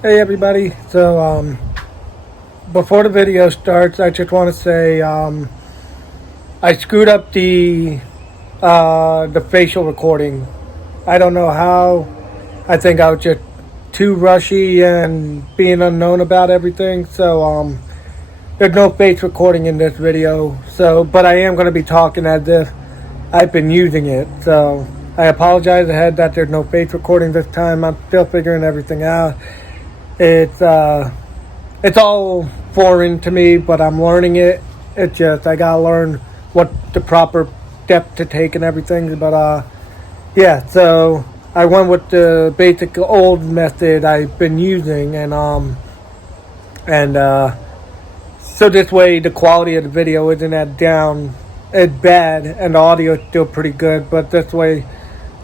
Hey everybody, so before the video starts, I just want to say I screwed up the facial recording. I don't know how. I think I was just too rushy and being unknown about everything, so there's no face recording in this video. But I am going to be talking as if I've been using it, so I apologize ahead that there's no face recording this time. I'm still figuring everything out. It's all foreign to me, but I'm learning it. It's just I gotta learn what the proper step to take and everything. But yeah, so I went with the basic old method I've been using, and so this way the quality of the video isn't as down as bad, and the audio is still pretty good. But this way,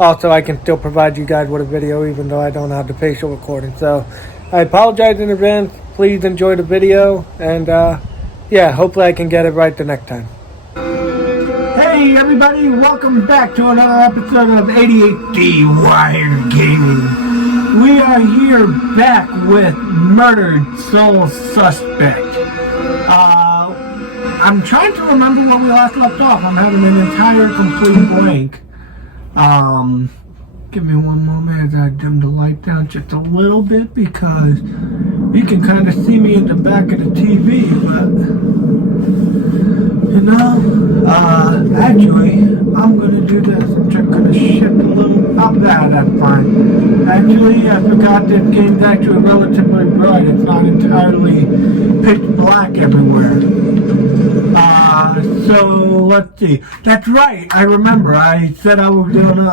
also I can still provide you guys with a video, even though I don't have the facial recording. So I apologize in advance. Please enjoy the video, and yeah, hopefully I can get it right the next time. Hey everybody, welcome back to another episode of ADHD Wired Gaming. We are here back with Murdered Soul Suspect. I'm trying to remember when we last left off. I'm having an entire complete blank. Give me one moment as I dim the light down just a little bit, because you can kind of see me at the back of the TV, but you know, actually, I'm going to do this. I'm just going to shift a little up there. That's fine. Actually, I forgot this game's actually relatively bright. It's not entirely pitch black everywhere. So let's see. That's right. I remember. I said I was doing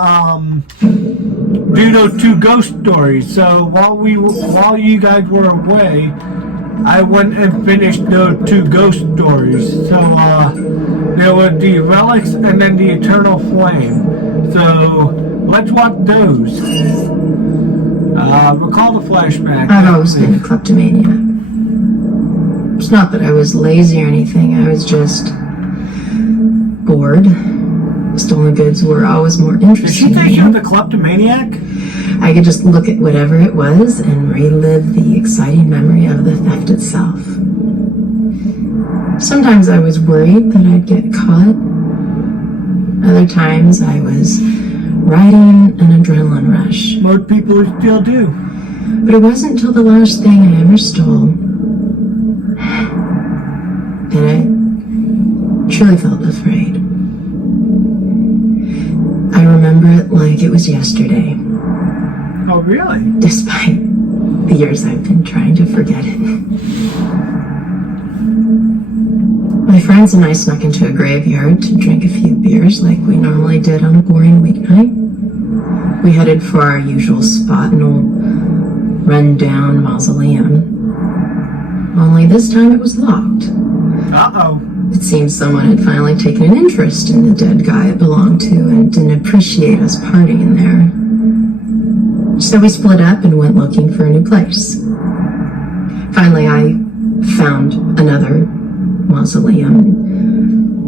do those two ghost stories. So while you guys were away, I went and finished those two ghost stories. So there were the relics and then the eternal flame. So let's watch those. Recall the flashback. I've always been a kleptomaniac. It's not that I was lazy or anything. I was just bored. Stolen goods were always more interesting. Did she think you were the kleptomaniac? I could just look at whatever it was and relive the exciting memory of the theft itself. Sometimes I was worried that I'd get caught. Other times I was riding an adrenaline rush. Most people still do. But it wasn't until the last thing I ever stole that I truly felt afraid. I remember it like it was yesterday. Oh, really? Despite the years I've been trying to forget it. My friends and I snuck into a graveyard to drink a few beers like we normally did on a boring weeknight. We headed for our usual spot, an old run-down mausoleum. Only this time it was locked. Uh-oh. It seemed someone had finally taken an interest in the dead guy it belonged to and didn't appreciate us partying there. So we split up and went looking for a new place. Finally, I found another mausoleum.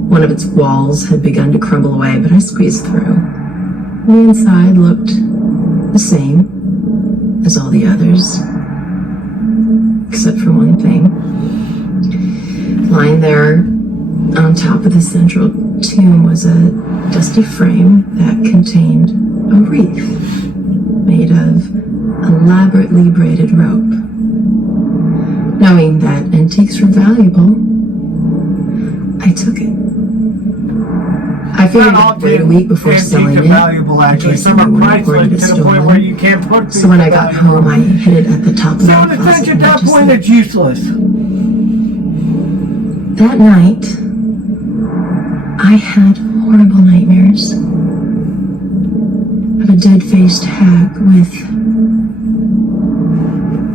One of its walls had begun to crumble away, but I squeezed through. The inside looked the same as all the others, except for one thing. Lying there on top of the central tomb was a dusty frame that contained a wreath made of elaborately braided rope. Knowing that antiques were valuable, I took it. I figured I'd wait a week before selling it. Valuable, actually. Some are priceless to the point where you can't put. So when I got home, I hid it at the top of the closet. At that point, it's useless. That night, I had horrible nightmares of a dead-faced hag with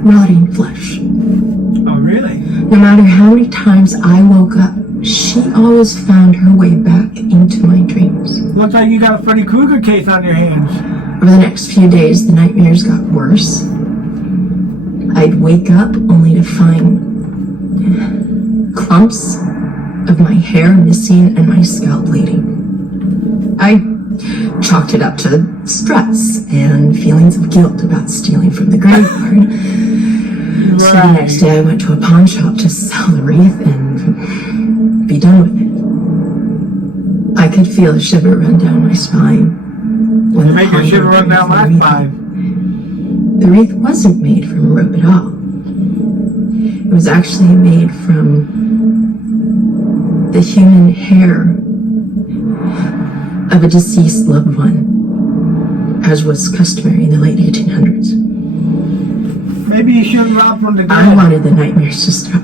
rotting flesh. Oh, really? No matter how many times I woke up, she always found her way back into my dreams. Looks like you got a Freddy Krueger case on your hands. Over the next few days, the nightmares got worse. I'd wake up only to find clumps of my hair missing and my scalp bleeding. I chalked it up to stress and feelings of guilt about stealing from the graveyard. So the next day I went to a pawn shop to sell the wreath and be done with it. I could feel a shiver run down my spine. When Make a shiver run down my spine. The wreath wasn't made from rope at all. It was actually made from the human hair of a deceased loved one, as was customary in the late 1800s. Maybe you shouldn't rob from the dead. I wanted the nightmares to stop,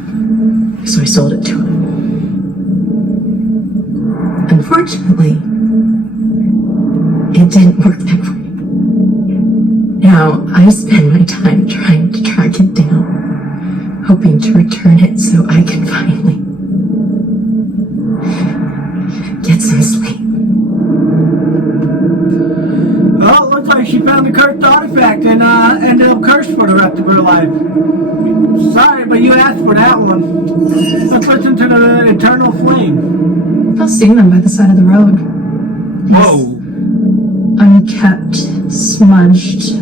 so I sold it to him. Unfortunately, it didn't work that way. Now, I spend my time trying to track it down, hoping to return it so I can finally get some sleep. Well, it looks like she found the cursed artifact and ended up cursed for the rest of her life. Sorry, but you asked for that one. Let's listen to the Eternal Flame. I've seen them by the side of the road. Whoa. Unkept, smudged,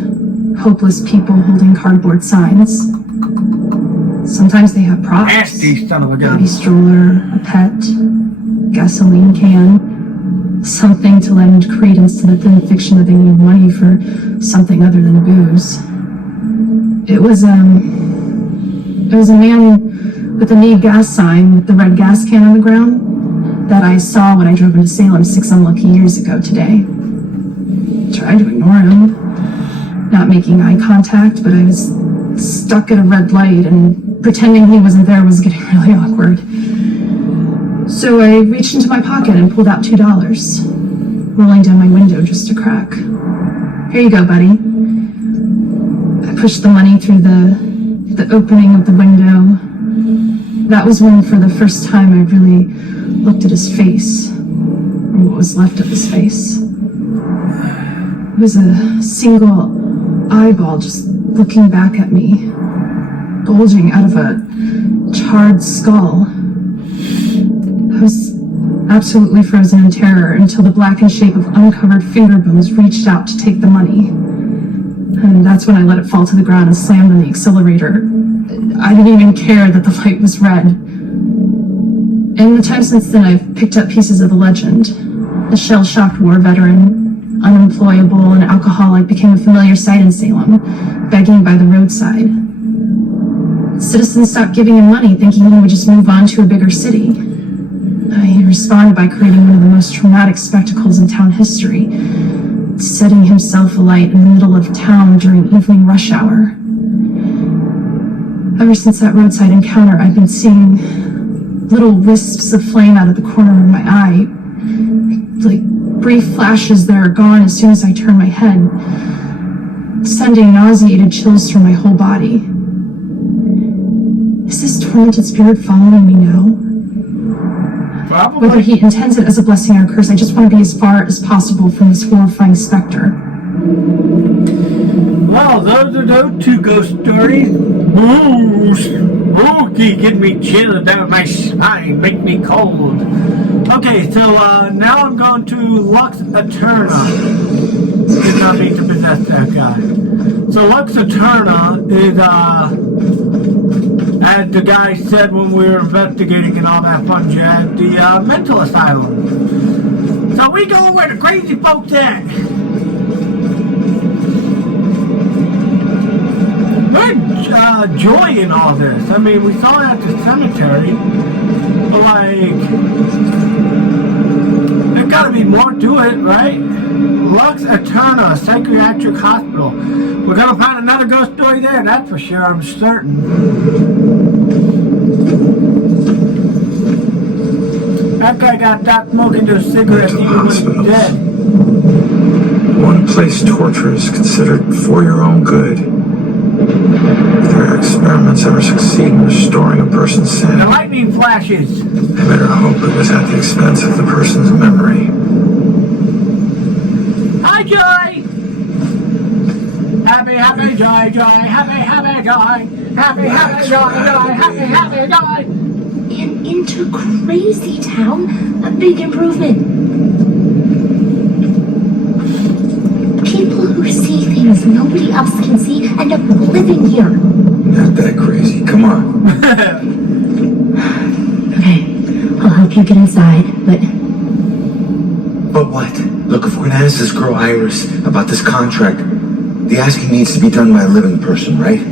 hopeless people holding cardboard signs. Sometimes they have props. Nasty son of a gun. Baby stroller, a pet, gasoline can. Something to lend credence to the thin fiction that they need money for something other than booze. It was a man with a need gas sign with the red gas can on the ground that I saw when I drove into Salem 6 unlucky years ago today. Tried to ignore him, not making eye contact, but I was stuck at a red light and pretending he wasn't there was getting really awkward. So I reached into my pocket and pulled out $2, rolling down my window just a crack. Here you go, buddy. I pushed the money through the opening of the window. That was when, for the first time, I really looked at his face, or what was left of his face. It was a single eyeball just looking back at me, bulging out of a charred skull. I was absolutely frozen in terror until the blackened shape of uncovered finger bones reached out to take the money. And that's when I let it fall to the ground and slammed on the accelerator. I didn't even care that the light was red. In the time since then, I've picked up pieces of the legend. The shell-shocked war veteran, unemployable and alcoholic, became a familiar sight in Salem, begging by the roadside. Citizens stopped giving him money, thinking he would just move on to a bigger city. He responded by creating one of the most traumatic spectacles in town history, setting himself alight in the middle of town during evening rush hour. Ever since that roadside encounter, I've been seeing little wisps of flame out of the corner of my eye, like brief flashes that are gone as soon as I turn my head, sending nauseated chills through my whole body. Is this tormented spirit following me now? Probably. Whether he intends it as a blessing or a curse, I just want to be as far as possible from this horrifying specter. Well, those are those two ghost stories. Ooh, spooky, get me chilled down my spine, make me cold. Okay, so now I'm going to Lux Eterna. Did not mean to possess that guy. So Lux Eterna is, as the guy said when we were investigating and all that fun jazz, the mental asylum. So we go where the crazy folks at. Good joy in all this. I mean, we saw it at the cemetery, but like, there's gotta be more to it, right? Lux Eterna Psychiatric Hospital. We're gonna find another ghost story there, that's for sure, I'm certain. That guy got stopped smoking to a cigarette even when he was dead. One place torture is considered for your own good. If their experiments ever succeed in restoring a person's The sanity, lightning flashes. they better hope it was at the expense of the person's memory. Hi, Joy! Happy, happy, joy, joy, happy, happy, joy. Happy, happy, joy, joy, happy, happy, joy. And into Crazy Town, a big improvement. People who see things nobody else can see end up living here. Not that crazy. come on. Okay, I'll help you get inside, but But what? Look, if we're gonna ask this girl Iris about this contract, the asking needs to be done by a living person, right?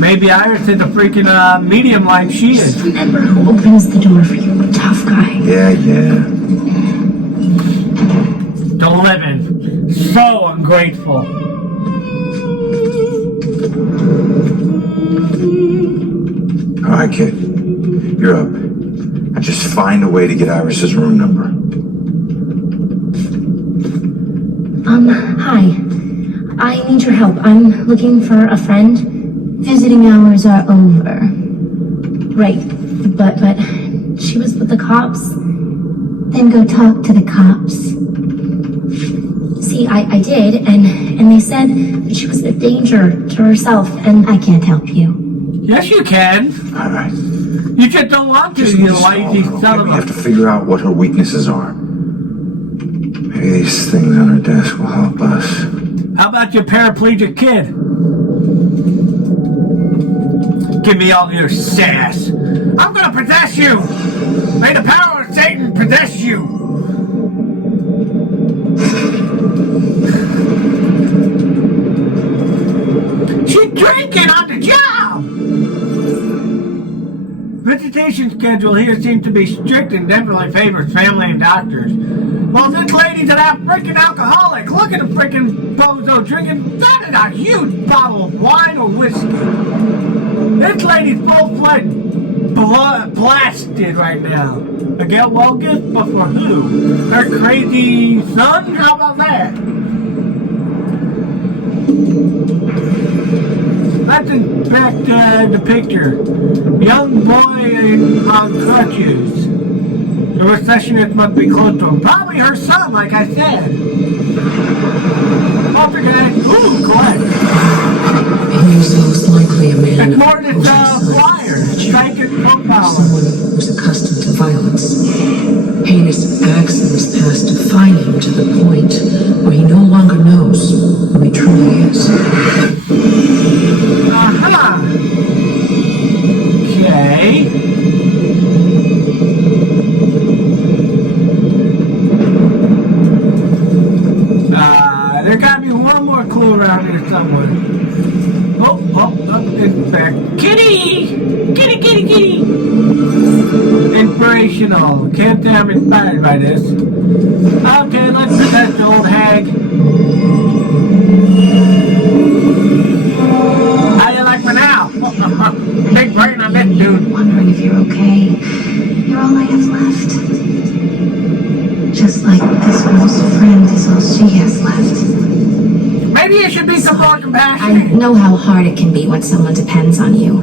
Maybe Iris is a freaking medium like she Just is. remember who opens the door for you. tough guy. Yeah. The living. So ungrateful. All right, kid. You're up. Now just find a way to get Iris's room number. Hi. I need your help. I'm looking for a friend. Visiting hours are over. Right. But she was with the cops. Then go talk to the cops. See, I did, and they said that she was a danger to herself, and I can't help you. Yes, you can. All right. You just don't want to, Just you need to solve lazy them, okay? son of We have to a... figure out what her weaknesses are. Maybe these things on her desk will help us. How about your paraplegic kid? Give me all your sass. I'm gonna possess you! May the power of Satan possess you! She's drinking on the job! Visitation schedule here seems to be strict and definitely favors family and doctors. Well, this lady's an freaking alcoholic. Look at the freaking bozo drinking that in a huge bottle of wine or whiskey. This lady's full-fledged blasted right now. I get well good, but for who? Her crazy son? How about that? Let's inspect the picture. Young boy on crutches. The receptionist must be close to him. Probably her son, like I said. Poltergeist. Ooh, Colette. He was most likely a man It's more than whose flyer. Strike it profile. someone who's accustomed to violence. Heinous acts in his past define him to the point where he no longer knows who he truly is. Aha! Okay. There gotta be one more clue around here somewhere. Oh, it's back. Kitty! Kitty! Inspirational. Can't say I'm inspired by this. Okay, let's possess the old hag. How you like me now? Big brain on that dude. Wondering if you're okay. You're all I have left. Just like this girl's friend is all she has left. Maybe you should be some more I compassionate. know how hard it can be when someone depends on you.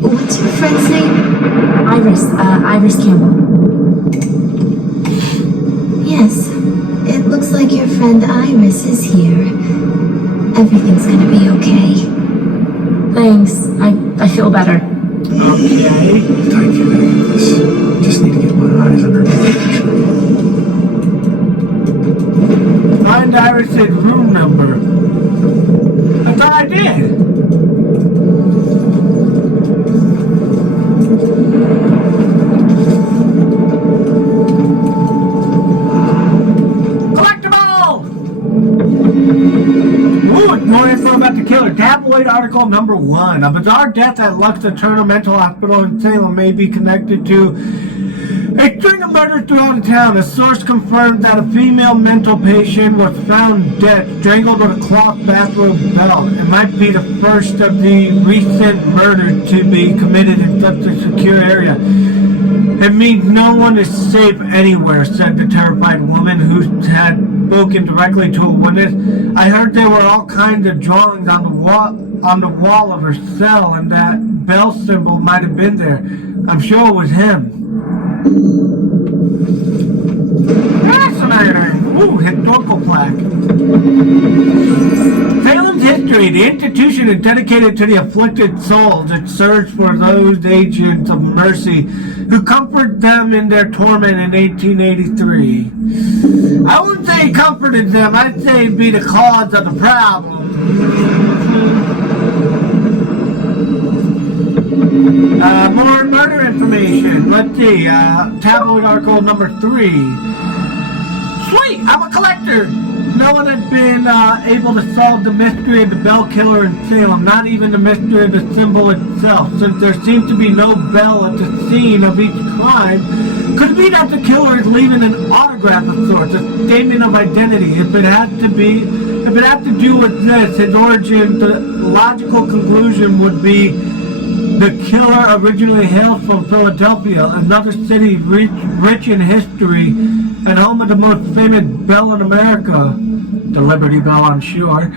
What's your friend's name? Iris Campbell. Yes, it looks like your friend Iris is here. Everything's gonna be okay. Thanks. I feel better. Okay. Tight getting this. Just need to get my eyes underneath the picture. Find Iris's room number. That's all I did. Collectible! Ooh, more info about the killer. Tabloid article number 1. A bizarre death at Lux Eternal Mental Hospital in Salem may be connected to a string of murders throughout the town. A source confirmed that a female mental patient was found dead, strangled with a cloth bathrobe belt. It might be the first of the recent murders to be committed in such a secure area. It means no one is safe anywhere, said the terrified woman who had spoken directly to a witness. I heard there were all kinds of drawings on the wall of her cell, and that bell symbol might have been there. I'm sure it was him. Fascinating! Ooh, historical plaque. Salem's history. The institution is dedicated to the afflicted souls. It serves for those agents of mercy who comfort them in their torment in 1883. I wouldn't say he comforted them. I'd say he'd be the cause of the problem. more murder information. Let's see. Tabloid article number 3. Sweet! I'm a collector! No one has been able to solve the mystery of the bell killer in Salem, not even the mystery of the symbol itself, since there seems to be no bell at the scene of each crime. Could it be that the killer is leaving an autograph of sorts, a statement of identity? If it had to do with this, his origin, the logical conclusion would be the killer originally hailed from Philadelphia, another city rich in history and home of the most famous bell in America, the Liberty Bell, I'm sure.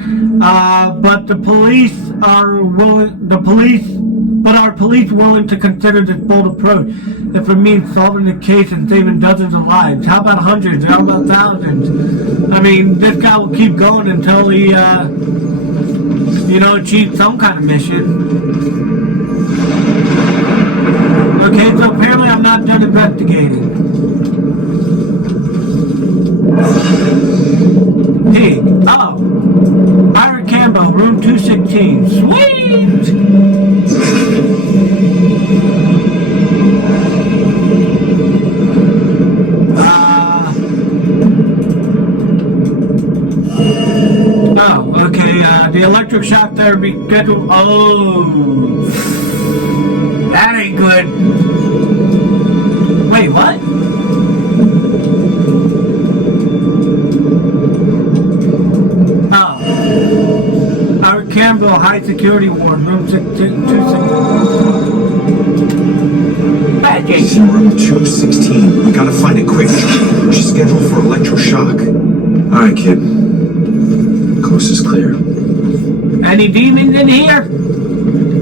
But are police willing to consider this bold approach if it means solving the case and saving dozens of lives? How about hundreds? How about thousands? I mean, this guy will keep going until he, achieves some kind of mission. Okay, so apparently I'm not done investigating. Hey, oh, Byron Campbell, room 216. Sweet! The electric shock therapy schedule. Oh, that ain't good. Wait, what? Oh, our Campbell High Security Ward, room 216. She's in room 216. We gotta find it quick. She's scheduled for electroshock. All right, kid. Coast is clear. Any demons in here?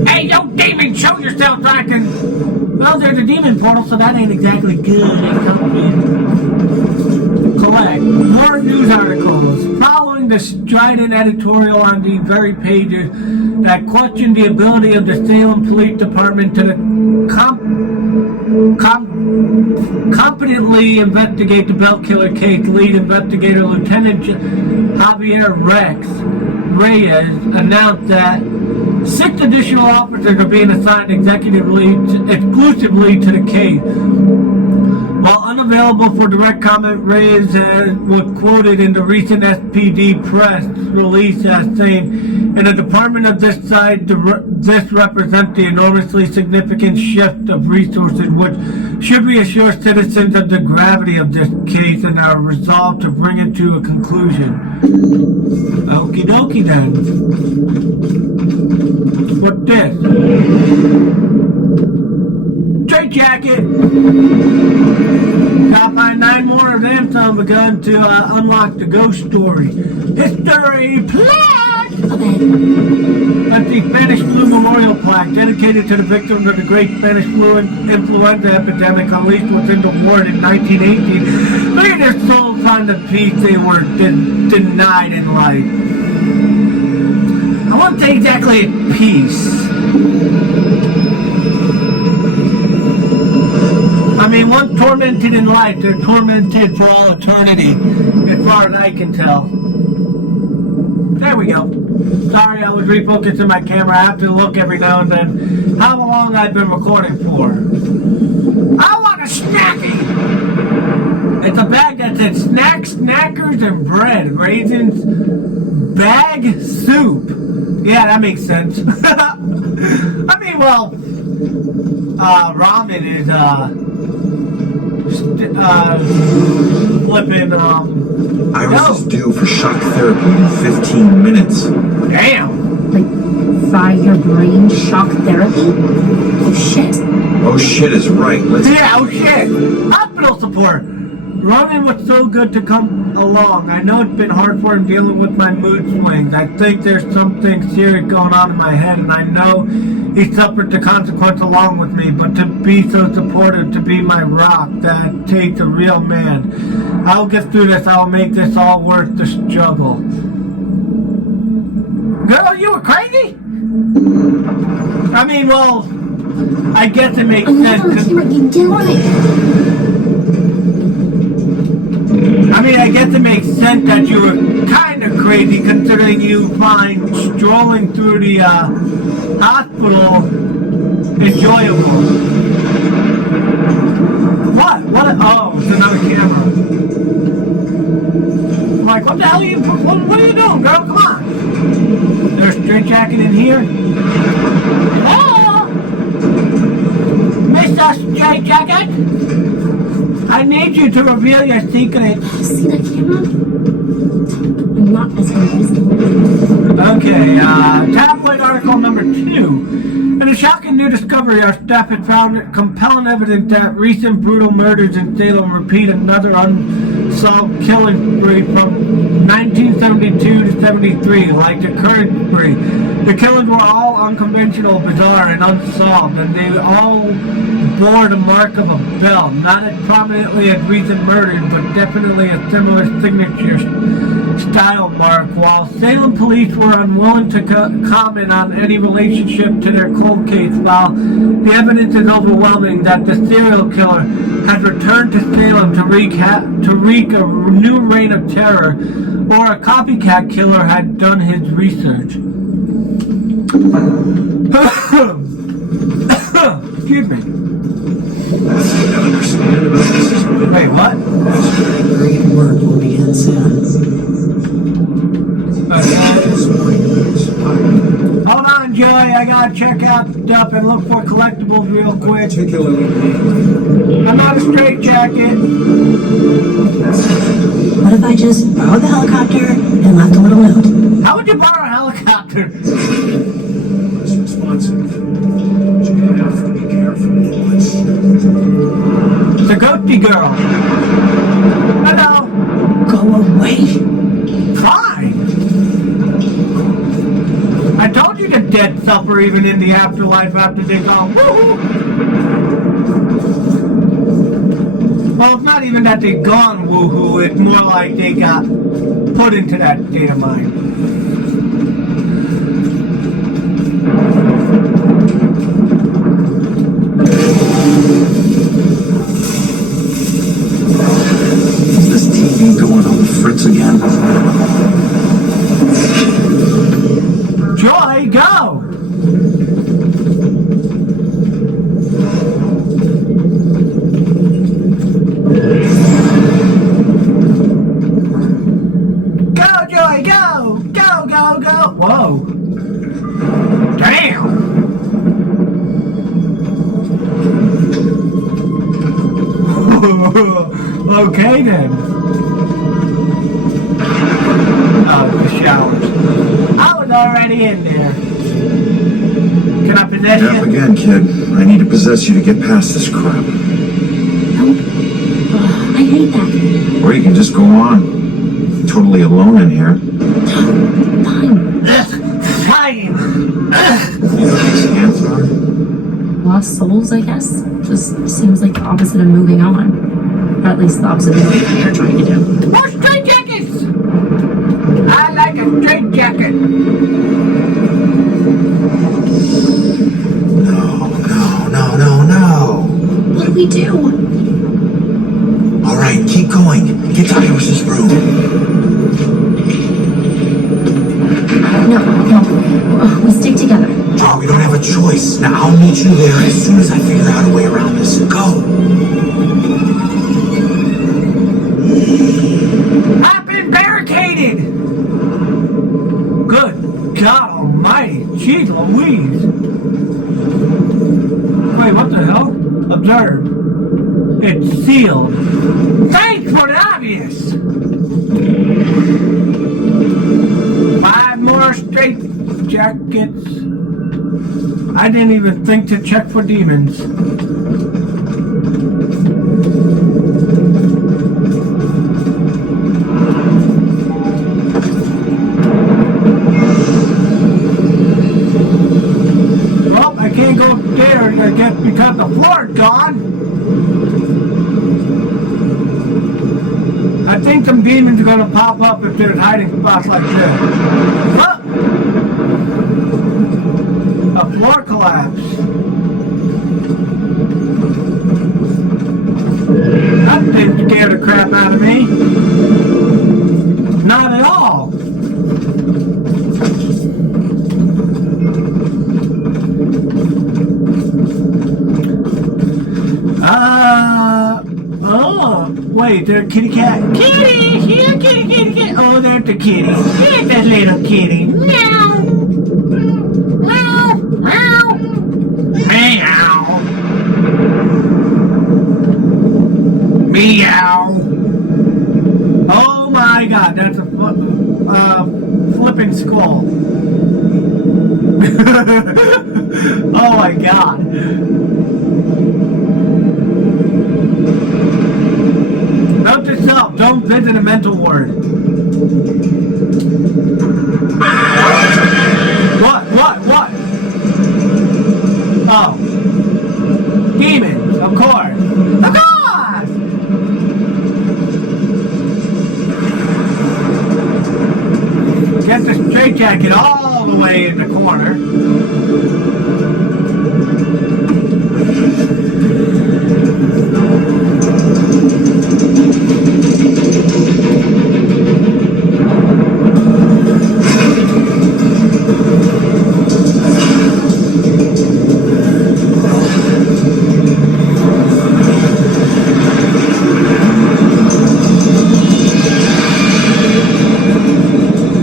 Hey, yo, demon, show yourself so I can... Well, there's a demon portal, so that ain't exactly good. Collect more news articles following the strident editorial on the very pages that question the ability of the Salem Police Department to competently investigate the bell killer case. Lead investigator Lieutenant Javier Reyes announced that 6 additional officers are being assigned exclusively to the case. While unavailable for direct comment, Reyes was quoted in the recent SPD press release as saying, "In a department of this size, this represents the enormously significant shift of resources which should reassure citizens of the gravity of this case and our resolve to bring it to a conclusion." Okie dokie then. What's this? Straight jacket! Gotta find 9 more of them son of a gun to unlock the ghost story. History plaque! That's the Spanish flu memorial plaque dedicated to the victims of the great Spanish flu and influenza epidemic unleashed within the ward in 1918. May their souls find the peace they were denied in life. I won't say exactly peace. I mean, once tormented in life, they're tormented for all eternity, as far as I can tell. There we go. Sorry, I was refocusing my camera. I have to look every now and then how long I've been recording for. I want a snacky! It's a bag that said snacks, snackers, and bread. Raisins, bag, soup. Yeah, that makes sense. I mean, well, ramen is, flipping, Iris is due for shock therapy in 15 minutes. Damn! Like, fry your brain shock therapy? Oh shit. Oh shit is right. Let's... Yeah, oh shit! Hospital support! Ronan was so good to come along. I know it's been hard for him dealing with my mood swings. I think there's something serious going on in my head, and I know he suffered the consequence along with me, but to be so supportive, to be my rock, that takes a real man. I'll get through this. I'll make this all worth the struggle. Girl, you were crazy? I mean, well, I guess it makes sense. I mean, I guess it makes sense that you were kind of crazy, considering you find strolling through the hospital enjoyable. What? Oh, it's another camera. I'm like, what the hell are you, what are you doing, girl? Come on. There's a straight jacket in here. Hello? Mr. Straight Jacket? I need you to reveal your secret. See that camera? I'm not as confused. Okay, tabloid article number 2. In a shocking new discovery, our staff has found compelling evidence that recent brutal murders in Salem repeat another unsolved killing spree from 1972 to 73, like the current spree. The killings were all unconventional, bizarre, and unsolved, and they all bore the mark of a bell, not as prominently as recent murders, but definitely a similar signature style mark. While Salem police were unwilling to comment on any relationship to their cold case, while the evidence is overwhelming that the serial killer has returned to Salem to wreak a new reign of terror, or a copycat killer had done his research. Excuse me. That's what I understand about this is Wait, what? Great work will begin soon. Hold on, Joey. I gotta check out stuff and look for collectibles real quick. I'm not a straight jacket. What if I just borrowed the helicopter and left a little note? How would you borrow a helicopter? It's responsive. But you have to be careful. It's a ghosty girl. Hello. Go away. Fine. I told you the dead suffer even in the afterlife after they go woohoo. Well, it's not even that they gone woohoo. It's more like they got put into that state of mind. Is this TV going on the fritz again? Joy, go! Go, Joy, go! Go, go, go! Whoa. Damn! Okay then. Oh, the showers. I was already in there. Can I possess Death you? again, kid. I need to possess you to get past this crap. Nope. Ugh, I hate that. Or you can just go on. Totally alone in here. Fine. Fine. You know what these hands are? Lost souls, I guess. Just seems like the opposite of moving on. Or at least the opposite of what you're trying to do. More straight jackets! I like a straight jacket. No. What do we do? All right, keep going. Get to Iris's room. No. We stick together. Oh, we don't have a choice. Now I'll meet you there as soon as I figure out a way around this. Go. I've been barricaded! Good God almighty. Jeez Louise. Wait, what the hell? Observe. It's sealed. Thanks for the obvious! 5 more straight jackets. I didn't even think to check for demons. Well, I can't go upstairs, I guess, because the floor's gone. I think some demons are gonna pop up if there's hiding spots like this. Huh? A floor collapse. That didn't scare the crap out of me. Not at all. there, kitty cat? Kitty! Here, kitty, kitty, kitty. Oh, there's the kitty. There's that little kitty. Meow. Meow. Meow. Meow. Meow. Oh my god, that's a flipping skull. Oh my god. Note to self, don't visit a mental ward. What? Oh. Demons, of course. Of course! Get the straitjacket all the way in the corner.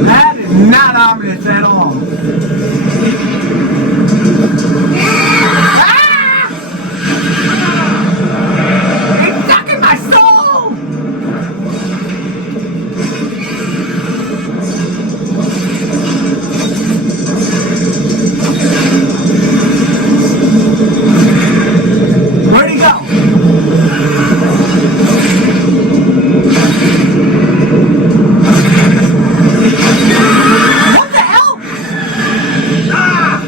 That is not ominous at all. It's sucking my soul! Where'd he go? What the hell? Ah!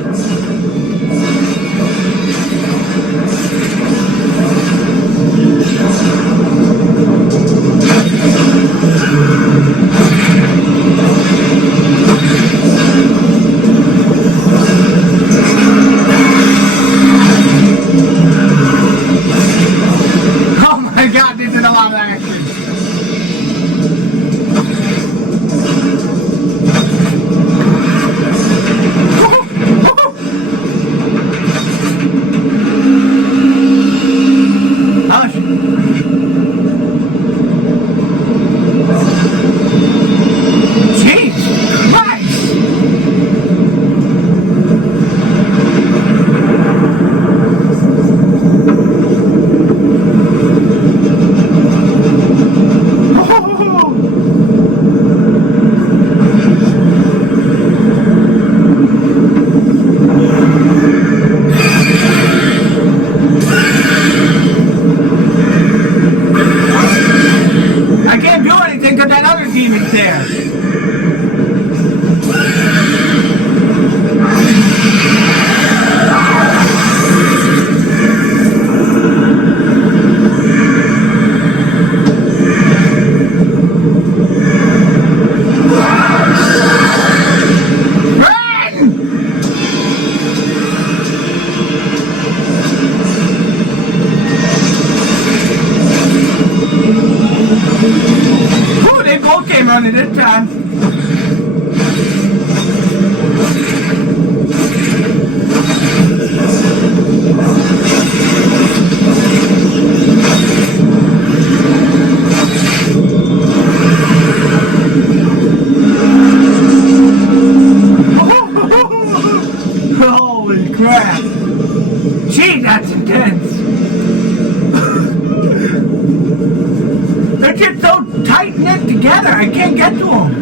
Oh my god, this is a lot of action. Hush. Jeez Christ! I can't do anything because that other demon's there. Run! Ooh, they both came running this time. Holy crap. Gee, that's intense. They're just so tight knit together, I can't get to them.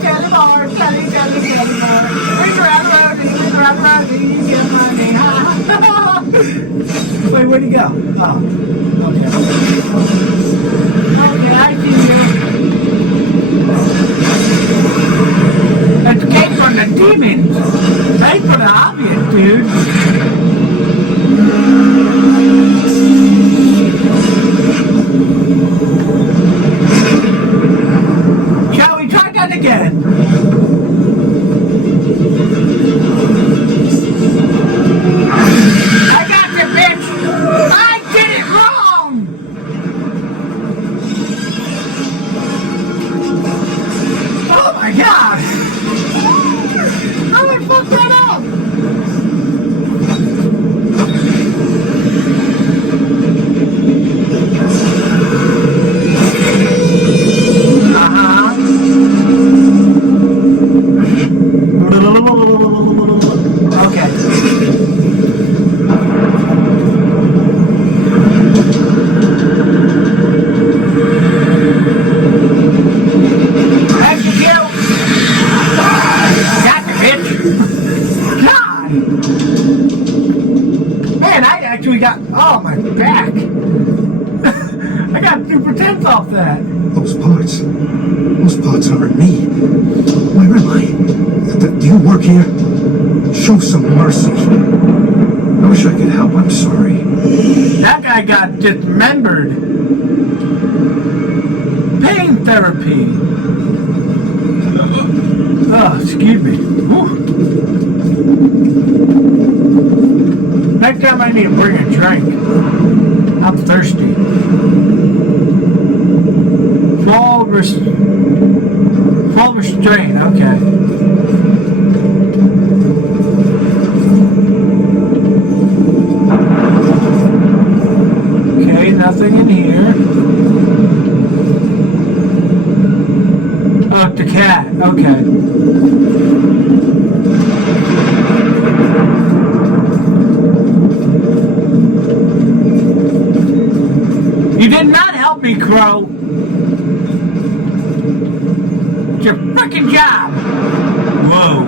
Telly bar, telly bar. Ring around the rosy, you get money. Wait, where'd he go? Oh, okay. Okay, I see you. Escape from the demons. Right for the obvious, dude. Shall we try that again? I got you, bitch! I did it wrong! Okay. Thank you. Got the bitch. God. Man, I actually got, oh, my back. I got super tense off that. Those parts aren't me. Where am I? Do you work here? Show some mercy. I wish I could help. I'm sorry. That guy got dismembered. Pain therapy. Oh, excuse me. Whew. Next time I need to bring a drink. I'm thirsty. Full restraint, okay. Okay, nothing in here. Oh, the cat, okay. You did not help me, Crow. It's your freaking job. Whoa.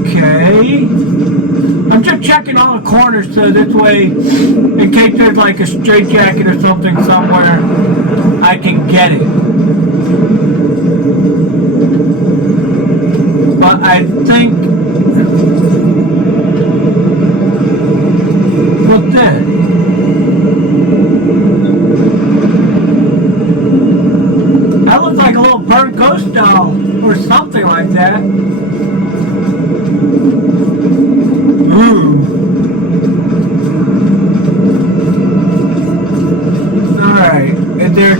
Okay. I'm just checking all the corners so this way, in case there's like a straitjacket or something somewhere, I can get it. But I think, what's that? That looks like a little burnt ghost doll or something like that. Ooh. Alright, and there.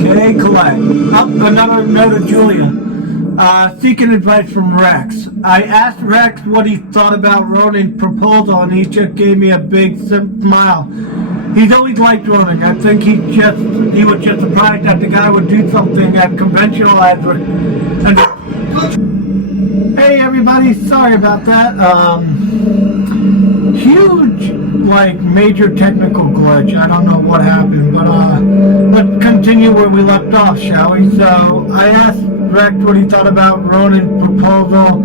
Okay, collect. Oh, another note of Julia. Seeking advice from Rex. I asked Rex what he thought about Ronan's proposal, and he just gave me a big smile. He's always liked Ronan. I think he was just surprised that the guy would do something as conventional as. Hey everybody, sorry about that. Huge, like, major technical glitch. I don't know what happened, but let's continue where we left off, shall we? So I asked Rex what he thought about Ronan's proposal.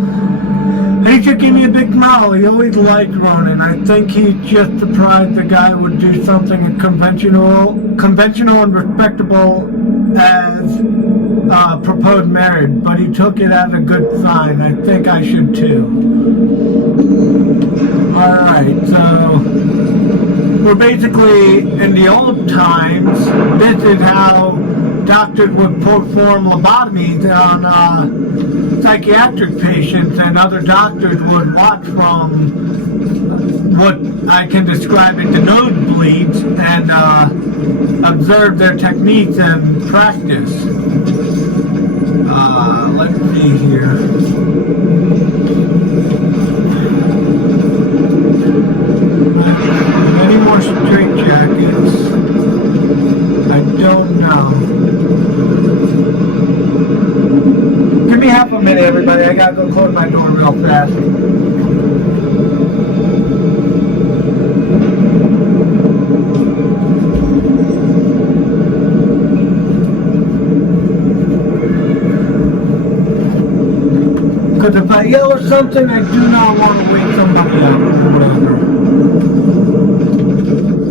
He just gave me a big smile. He always liked Ronan. I think he's just surprised the guy would do something conventional and respectable as proposed marriage, but he took it as a good sign. I think I should too. Alright, so we're basically in the old times. This is how doctors would perform lobotomies on psychiatric patients, and other doctors would watch from what I can describe as the nosebleeds and observe their techniques and practice. Let's see here. Any more straitjackets? I don't know. Give me half a minute, everybody. I gotta go close my door real fast. Because if I yell or something, I do not want to wake somebody up or whatever.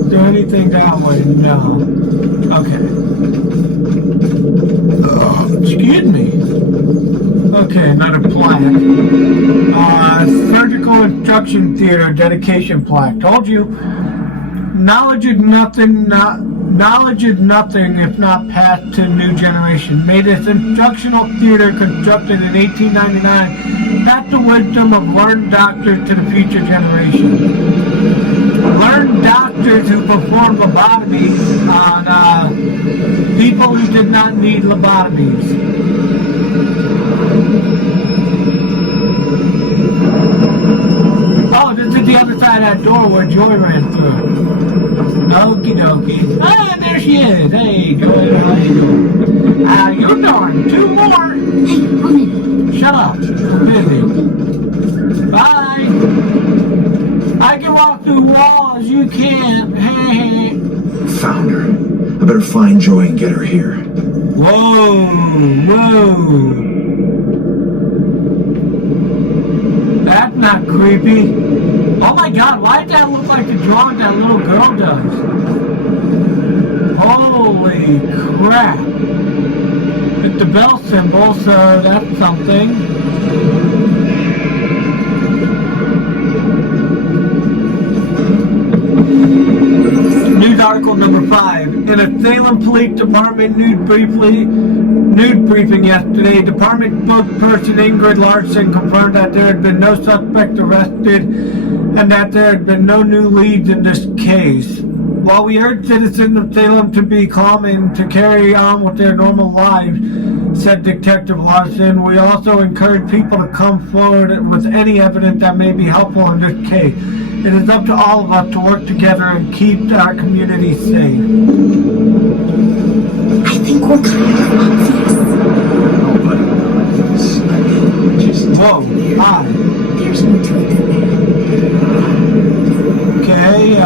Is there anything that way? No. Okay. Excuse me. Okay, another plaque. Surgical Instruction Theater dedication plaque. Told you, knowledge is nothing if not passed to new generation. Made this instructional theater constructed in 1899, pass the wisdom of learned doctors to the future generation. Learned doctors who performed lobotomies on people who did not need lobotomies. dokie. Ah, there she is. Hey, Joy, how you doing? You're darn. 2 more. Hey, Ronan. Shut up. I'm busy. Bye. I can walk through walls. You can't. Hey. Found her. I better find Joy and get her here. Whoa. That's not creepy. Oh my god, why does that look like the drawing that little girl does? Holy crap. It's the bell symbol, so that's something. News article number 5. In a Salem Police Department nude briefing yesterday, Department spokesperson Ingrid Larson confirmed that there had been no suspect arrested and that there had been no new leads in this case. While we urge citizens of Salem to be calm and to carry on with their normal lives, said Detective Larson, we also encourage people to come forward with any evidence that may be helpful in this case. It is up to all of us to work together and keep our community safe. I think we're kind of obvious. Oh, buddy. Just Whoa, hi. There's more to it than that. Okay,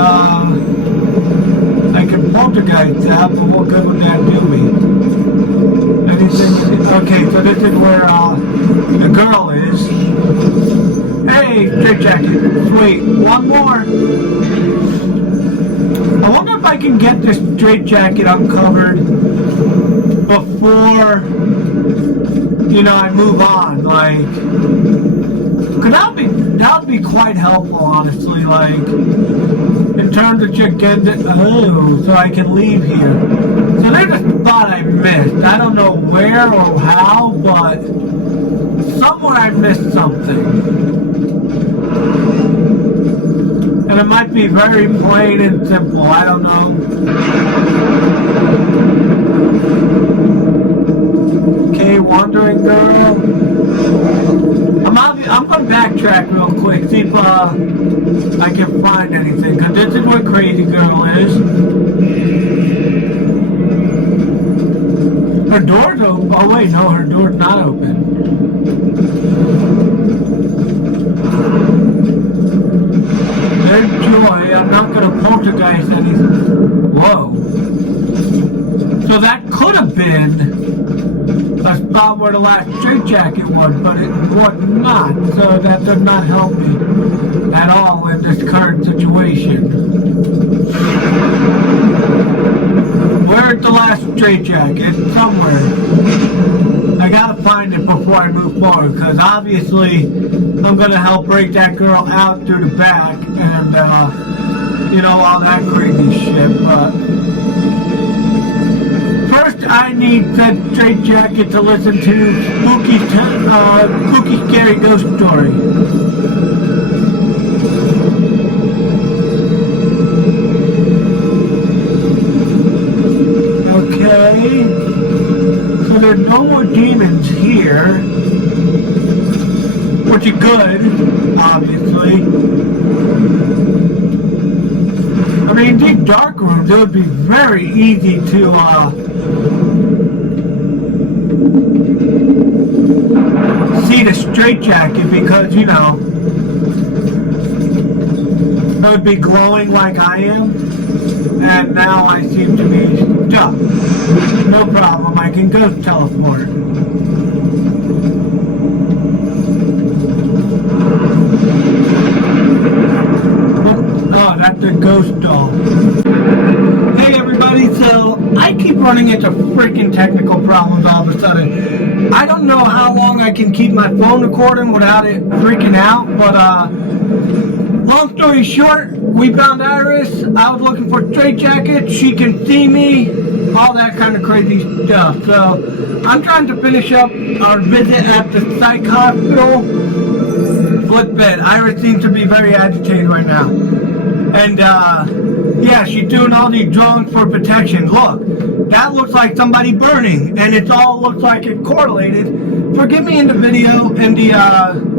I can poltergeist that, but what good would that do me? Anything? Okay, so this is where, the girl is. Hey, straitjacket. Sweet. One more. I wonder if I can get this straitjacket uncovered before, I move on. Like, cause that would be quite helpful, honestly. Like, in terms of just getting it, so I can leave here. So there's a spot I missed. I don't know where or how, but somewhere I missed something. And it might be very plain and simple. I don't know. Okay, wandering girl. I'm gonna backtrack real quick, see if I can find anything. Cause this is where Crazy Girl is. Her door's open. Oh wait, no, her door's not open. There's Joy. I'm not gonna poltergeist anything. Whoa. So that could have been a spot where the last straitjacket was, but it was not. So that does not help me at all in this current situation. Where's the last straitjacket? Somewhere. I gotta find it before I move forward, because obviously I'm gonna help break that girl out through the back and all that crazy shit, but first I need that straitjacket to listen to spooky scary ghost story. Okay, so there's no more demons here, which is good, obviously. I mean, these dark rooms, it would be very easy to, see the straitjacket because, it would be glowing like I am. And now I seem to be stuck. No problem, I can ghost teleport. Oh, that's a ghost doll. Hey everybody, so I keep running into freaking technical problems all of a sudden. I don't know how long I can keep my phone recording without it freaking out, but long story short, we found Iris. I was looking for a straitjacket. She can see me. All that kind of crazy stuff. So I'm trying to finish up our visit at the psych hospital. Flip bed. Iris seems to be very agitated right now. And yeah, she's doing all these drawings for protection. Look, that looks like somebody burning, and it all looks like it correlated. Forgive me in the video and the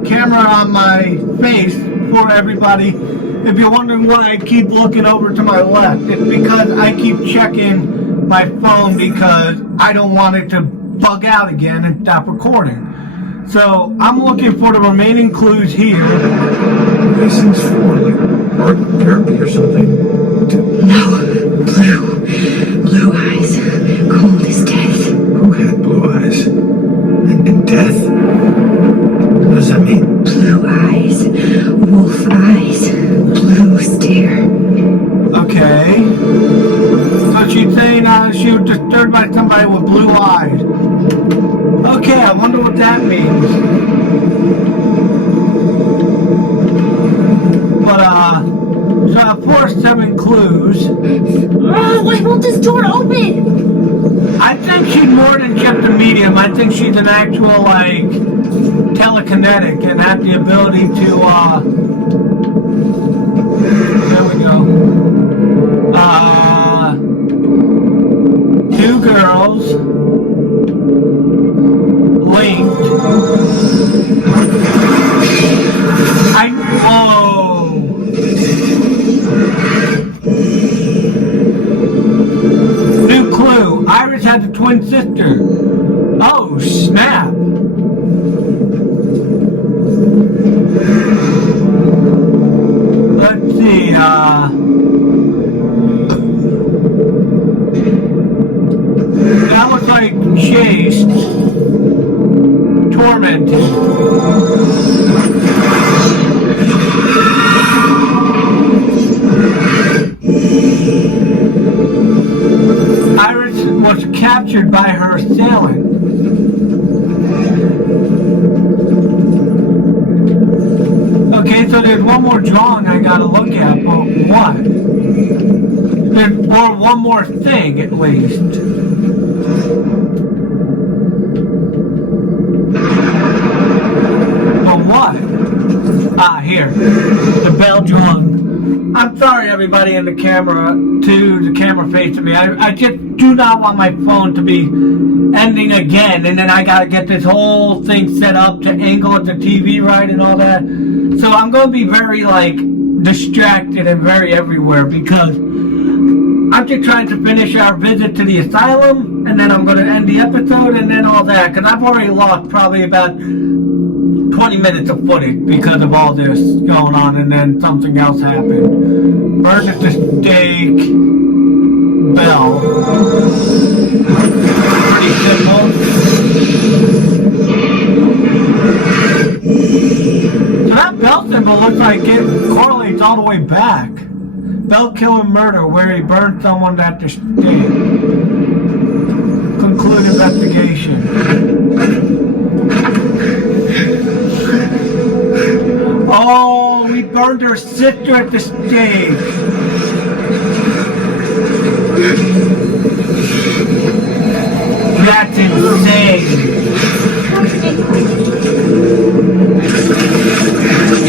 camera on my face before everybody, if you're wondering why I keep looking over to my left, it's because I keep checking my phone because I don't want it to bug out again and stop recording. So I'm looking for the remaining clues here. These things for like art therapy or something. No, blue eyes, cold as death. Who had blue eyes? And death? What does that mean? Blue eyes, wolf eyes, blue stare. Okay. So she's saying she was disturbed by somebody with blue eyes. Okay, I wonder what that means. But, so I have 4 or 7 clues. Oh, why won't this door open? I think she's more than just a medium. I think she's an actual, like, telekinetic and has the ability to, there we go. 2 girls linked. New clue. Iris has a twin sister. Oh, snap. Let's see, that looks like chased, tormented. Iris was captured by her assailant. Okay, so there's one more drawing I gotta look at, but what? Or one more thing, at least. But what? Ah, here. The bell drawing. I'm sorry, everybody in the camera, to the camera facing me. I just do not want my phone to be ending again, and then I gotta get this whole thing set up to angle at the TV right and all that. So I'm gonna be very, like, distracted and very everywhere because I'm just trying to finish our visit to the asylum, and then I'm gonna end the episode and then all that, because I've already lost probably about 20 minutes of footage because of all this going on, and then something else happened. Burned at the stake. Bell. Pretty simple. So that bell symbol looks like it correlates all the way back. Bell killer murder, where he burned someone at the stake. Conclude investigation. Oh, we burned her sister at the stake. That's insane.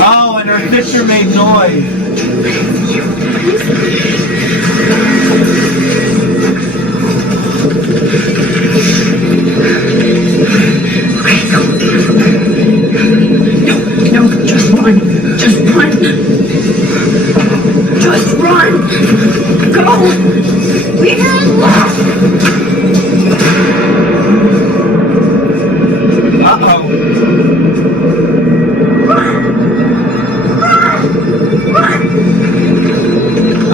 Oh, and her sister made noise. No, just run. Just run. Just run. Go. We're lost. Uh-oh.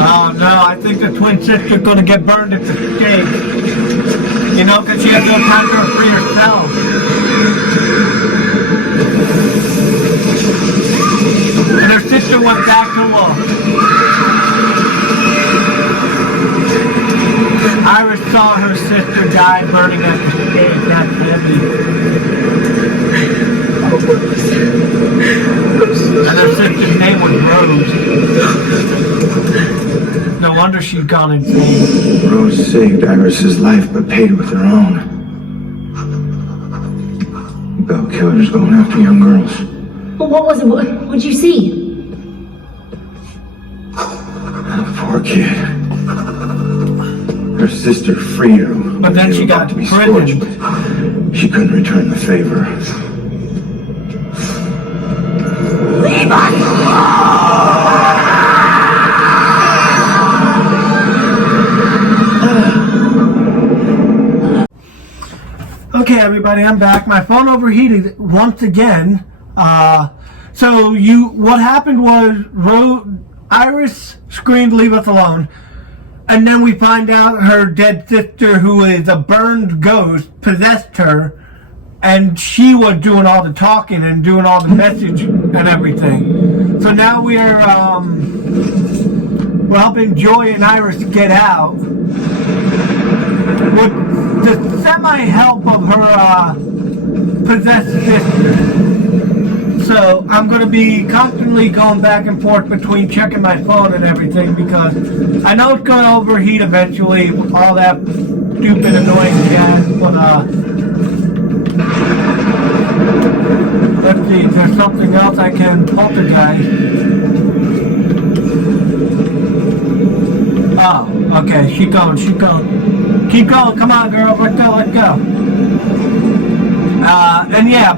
Oh no, I think the twin sister's gonna get burned at the stake. You know, because she had no time to free herself. And her sister went back to look. Iris saw her sister die burning at the stake. That's heavy. And her sister's name was Rose. No wonder she'd gone insane. Rose saved Iris's life, but paid with her own. Bell killers going after young girls. Well, what was it? What'd you see? That poor kid. Her sister freed her. But then They she were got about to be imprisoned. scorched, but she couldn't return the favor. Leave us alone. everybody, I'm back. My phone overheated once again. What happened was Iris screamed, "Leave us alone." And then we find out her dead sister, who is a burned ghost, possessed her. And she was doing all the talking and doing all the message and everything. So now we're helping Joy and Iris get out with the semi-help of her possessed sister. So I'm going to be constantly going back and forth between checking my phone and everything because I know it's going to overheat eventually with all that stupid annoying gas. But let's see if there's something else I can poltergeist. Oh, okay, she's going. Keep going, come on girl, let's go. And yeah,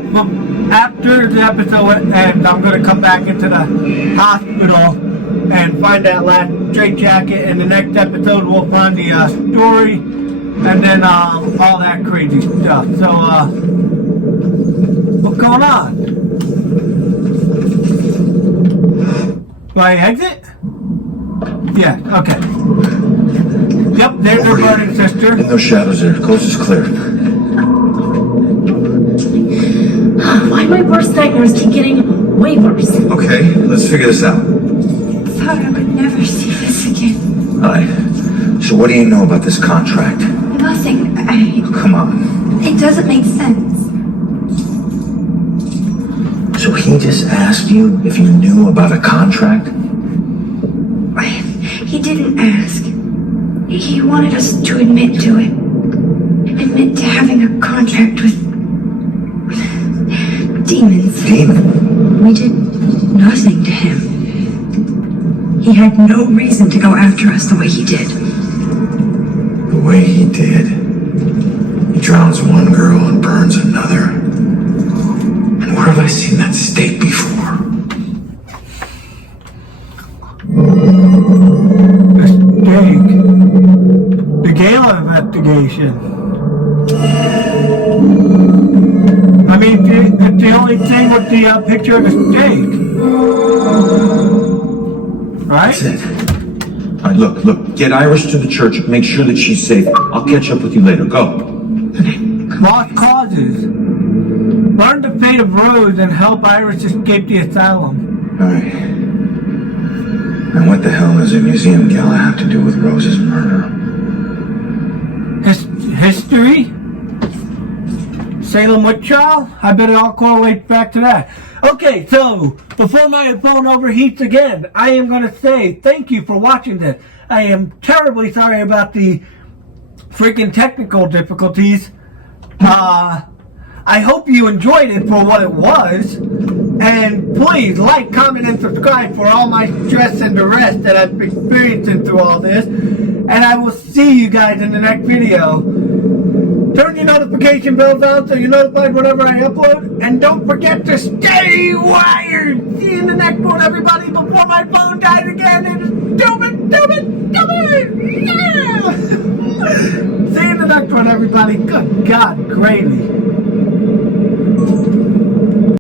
after the episode ends, I'm going to come back into the hospital and find that last straitjacket. In the next episode, we'll find the story and then all that crazy stuff. So, what's going on? Do I exit? Yeah, okay. Yep, there's her burning sister. No shadows there. Coast is clear. Why do my worst nightmares keep getting way worse? Okay, let's figure this out. Thought I would never see this again. Alright. So what do you know about this contract? Nothing. Come on. It doesn't make sense. So he just asked you if you knew about a contract? He didn't ask. He wanted us to admit to it. Admit to having a contract with demons. Demon? We did nothing to him. He had no reason to go after us the way he did. The way he did. He drowns one girl and burns another. And where have I seen that steak before? The steak. The Gala investigation. I mean, it's the only thing with the picture of the steak. Right? That's it. All right, look, get Iris to the church. Make sure that she's safe. I'll catch up with you later. Go. Lost causes. Learn the fate of Rose and help Iris escape the asylum. All right. And what the hell does a museum gala have to do with Rose's murder? History? Salem witch trial? I bet it all correlates back to that. Okay, so before my phone overheats again, I am going to say thank you for watching this. I am terribly sorry about the freaking technical difficulties. I hope you enjoyed it for what it was. And please like, comment, and subscribe for all my stress and duress that I've experienced through all this. And I will see you guys in the next video. Turn your notification bells on so you're notified whenever I upload. And don't forget to stay wired. See you in the next one, everybody, before my phone dies again. And stupid. Yeah! See you in the next one, everybody. Good God, gravy.